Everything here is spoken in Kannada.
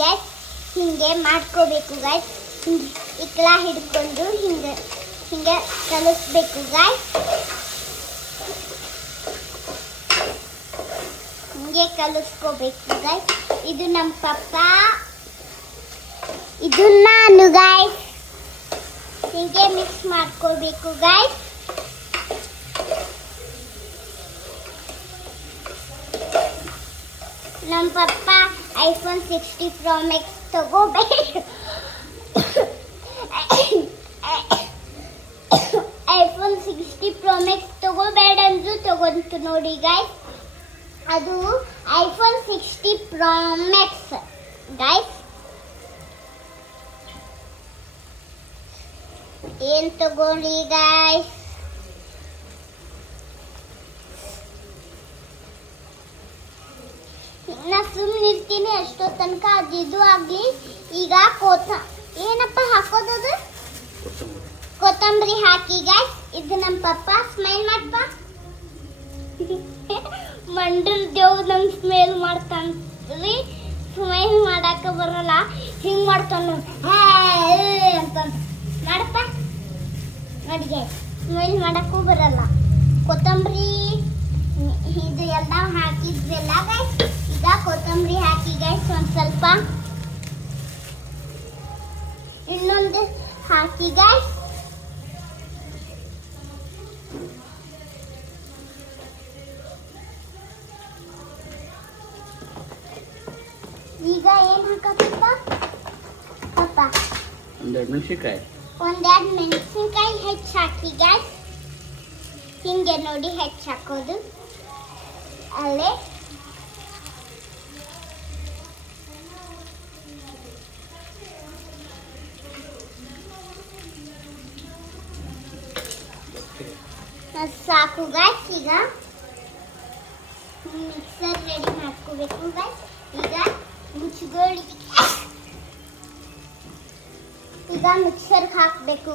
ಗೈಸ್ ಹಿಂಗೆ ಮಾಡ್ಕೋಬೇಕು ಗೈಸ್. ಇಕ್ಲ ಹಿಡ್ಕೊಂಡು ಹಿಂಗೆ ಹಿಂಗೆ ಕಲಿಸ್ಬೇಕು ಗೈಸ್. ಹಿಂಗೆ ಕಲಿಸ್ಕೋಬೇಕು ಗೈಸ್. ಇದು ನಮ್ಮ ಪಪ್ಪ, ಇದು ನಾನು ಗೈಸ್. ಹಿಂಗೆ ಮಿಕ್ಸ್ ಮಾಡ್ಕೋಬೇಕು ಗೈಸ್. ನಮ್ಮ ಪಪ್ಪ ಐಫೋನ್ 60 Pro Max ತಗೋಬೇಡ, ಐಫೋನ್ 60 Pro Max ತಗೋಬೇಡ ಅಂದ್ರು ತಗೊಂತು ನೋಡಿ ಗೈಸ್. ಅದು ಐಫೋನ್ 60 Pro Max ಗೈಸ್. ಏನ್ ತಗೊಳ್ಳಿ ಗೈಸ್? ನಾ ಸುಮ್ಮನೆ ಇರ್ತೀನಿ ಅಷ್ಟೋ ತನಕ. ಅದು ಆಗಲಿ. ಈಗ ಏನಪ್ಪ ಹಾಕೋದದು? ಕೊತ್ತಂಬರಿ ಹಾಕಿ ಗೈಸ್. ಇದು ನಮ್ಮ ಪಪ್ಪ. ಸ್ಮೈಲ್ ಮಾಡಪ್ಪ. ಮಂಡಲ್ ದೇವ್ ನಂಗೆ ಸ್ಮೈಲ್ ಮಾಡ್ತಾನ್ರಿ. ಸ್ಮೈಲ್ ಮಾಡಾಕ ಬರಲ್ಲ, ಹಿಂಗೆ ಮಾಡ್ತಾನ ಅಂತ ಮಾಡಪ್ಪ. ನೋಡಿ ಗೈಸ್, ಸ್ಮೈಲ್ ಮಾಡಕ್ಕೂ ಬರಲ್ಲ. ಕೊತ್ತಂಬರಿ ಇದು ಎಲ್ಲ ಹಾಕಿದ್ವೆಲ್ಲ ಗೈಸ್. ಈಗ ಕೊತ್ತಂಬರಿ ಹಾಕಿ ಗೈಸ್. ಒಂದು ಸ್ವಲ್ಪ ಇನ್ನೊಂದು ಹಾಕಿ ಗೈಸ್. ಈಗ ಏನು ಹಾಕಪ್ಪ ಪಪ್ಪ? ಒಂದೆರಡು ಮೆಣಸಿನ್ಕಾಯಿ ಹೆಚ್ಚು ಹಾಕಿ ಗೈಸ್. ಹಿಂಗೆ ನೋಡಿ ಹೆಚ್ಚು ಹಾಕೋದು. ಅಲ್ಲೇ ಸಾಕು ಗೈಸ್. ಈಗ ಮಿಕ್ಸರ್ ರೆಡಿ ಮಾಡ್ಕೋಬೇಕು ಗೈಸ್. ಈಗ ಮುಚ್ಚಿಗೋಳಿ ಈಗ ಮಿಕ್ಸರ್ಗೆ ಹಾಕಬೇಕು